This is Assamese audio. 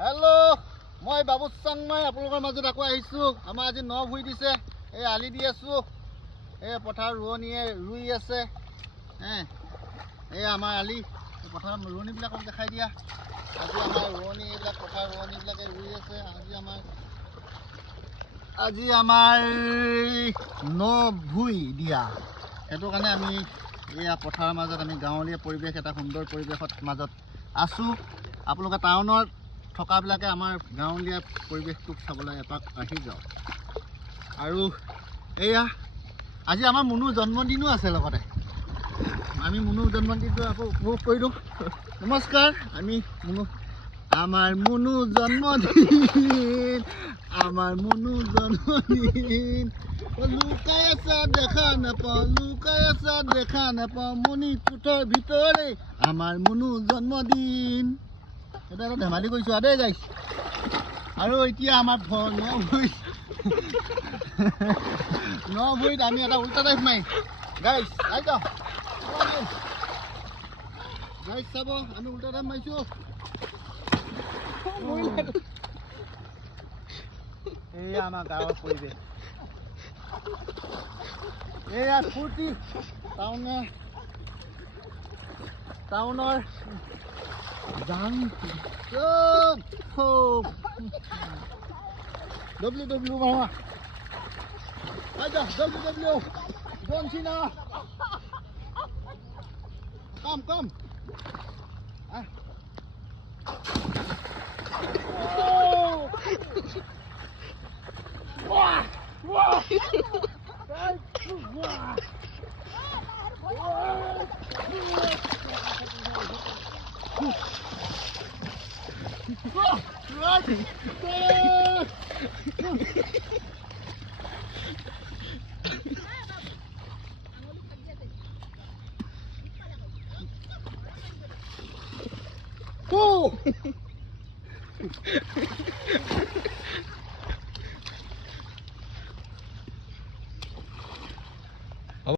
হেল্ল' মই বাবুচাং মই আপোনালোকৰ মাজত আকৌ আহিছোঁ। আমাৰ আজি ন ভুই দিছে, এই আলি দি আছোঁ। এই পথাৰ ৰোৱনীয়ে ৰুই আছে। এই আমাৰ আলি পথাৰত ৰোৱনীবিলাকক দেখাই দিয়া। আজি আমাৰ ৰোৱনী এইবিলাক পথাৰ ৰোৱনীবিলাকে ৰুই আছে। আজি আমাৰ ন ভুই দিয়া, সেইটো কাৰণে আমি এয়া পথাৰৰ মাজত আমি গাঁৱলীয়া পৰিৱেশ এটা সুন্দৰ পৰিৱেশত মাজত আছোঁ। আপোনালোকে টাউনত থকাবিলাকে আমাৰ গাঁৱলীয়া পৰিৱেশটোক চাবলৈ এপাক আহি যাওক। আৰু এয়া আজি আমাৰ মুনুৰ জন্মদিনো আছে লগতে। আমি মুনুৰ জন্মদিনটো আকৌ উপভোগ কৰি দিওঁ। নমস্কাৰ। আমি মুনু আমাৰ মুনু জন্মদিন, আমাৰ মুনু জন্মদিন। লুকাই আছা দেখা নাপাওঁ, লুকাই আছা দেখা নাপাওঁ, মণি কোঠৰ ভিতৰে আমাৰ মুনু জন্মদিন। এটা এটা ধেমালি কৰিছোঁ আৰু দেই গাইছ। আৰু এতিয়া আমাৰ ন ভৰিত আমি এটা উল্টা টাইপ মাৰি গাইছ আহি যাওঁ গাইছ চাব, আমি উল্টা টাইপ মাৰিছোঁ। এয়া আমাৰ গাঁৱৰ পৰিৱেশ, এয়া ফূৰ্তি টাউনৰ যাং ডব্লিউ মাৰা ডব্লিউ জন চিনা কাম